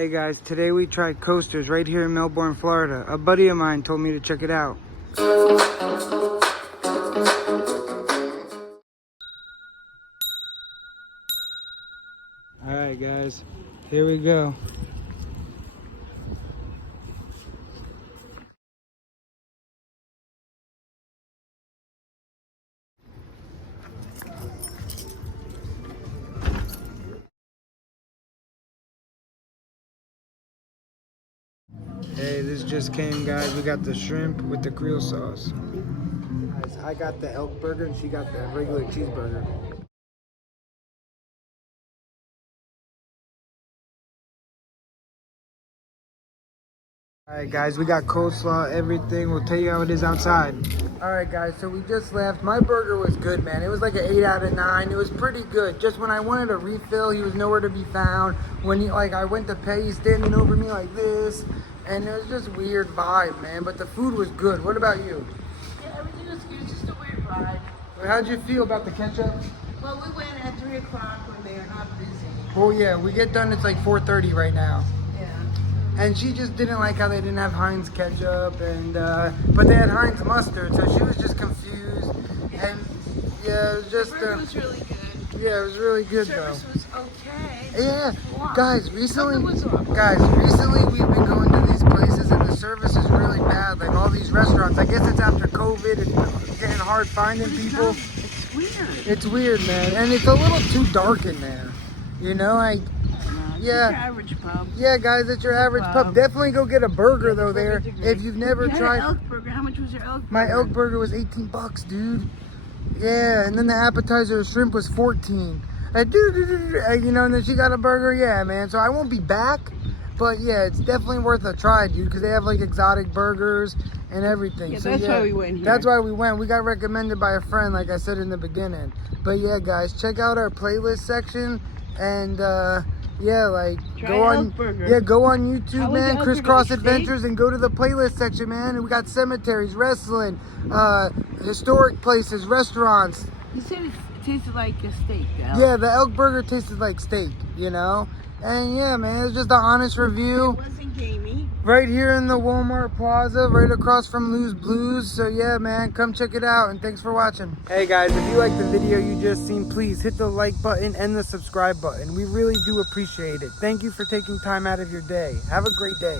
Hey guys, today we tried Coasters right here in Melbourne, Florida. A buddy of mine told me to check it out. Alright guys, here we go. Hey, this just came, guys. We got the shrimp with the Creole sauce. Guys, I got the elk burger and she got the regular cheeseburger. Alright guys, we got coleslaw, everything. We'll tell you how it is outside. Alright guys, so we just left. My burger was good, man. It was like an 8 out of 9. It was pretty good. Just when I wanted a refill, he was nowhere to be found. When I went to pay, he's standing over me like this. And it was just a weird vibe, man. But the food was good. What about you? Yeah, everything was good. It's just a weird vibe. How'd you feel about the ketchup? Well, we went at 3 o'clock when they are not busy. Well, yeah, we get done. It's like 4:30 right now. Yeah. And she just didn't like how they didn't have Heinz ketchup, and but they had Heinz mustard, so she was just confused. Yeah. And yeah, it was just The burger was really good. yeah, it was really good Service though. was okay. Yeah, Wow. guys, recently Something was off. we've been going to these places and the service is really bad. Like all these restaurants, I guess it's after COVID and getting hard finding people. It's weird. It's weird, man, and it's a little too dark in there. You know, It's yeah. your average pub. Yeah, guys, it's your average pub. Definitely go get a burger though there if you've never You had tried. an elk burger. How much was your elk burger? My elk burger was $18, dude. Yeah, and then the appetizer shrimp was 14. You know, and then she got a burger. Yeah, man. So I won't be back, but yeah, it's definitely worth a try, dude, because they have like exotic burgers and everything. Yeah, So, that's why we went here. That's why we went. We got recommended by a friend, like I said in the beginning. But yeah, guys, check out our playlist section and yeah, like Try elk burger. go on YouTube, How was man. the elk Criss burger? Cross Like Adventures, and go to the playlist section, man. And we got cemeteries, wrestling, historic places, restaurants. You said it tasted like a steak. Yeah, the elk burger tasted like steak, you know? And yeah, man, it's just an honest review. It wasn't gamey. Right here in the Walmart Plaza, right across from Lou's Blues. So yeah, man, come check it out, and thanks for watching. Hey guys, if you like the video you just seen, please hit the like button and the subscribe button. We really do appreciate it. Thank you for taking time out of your day. Have a great day.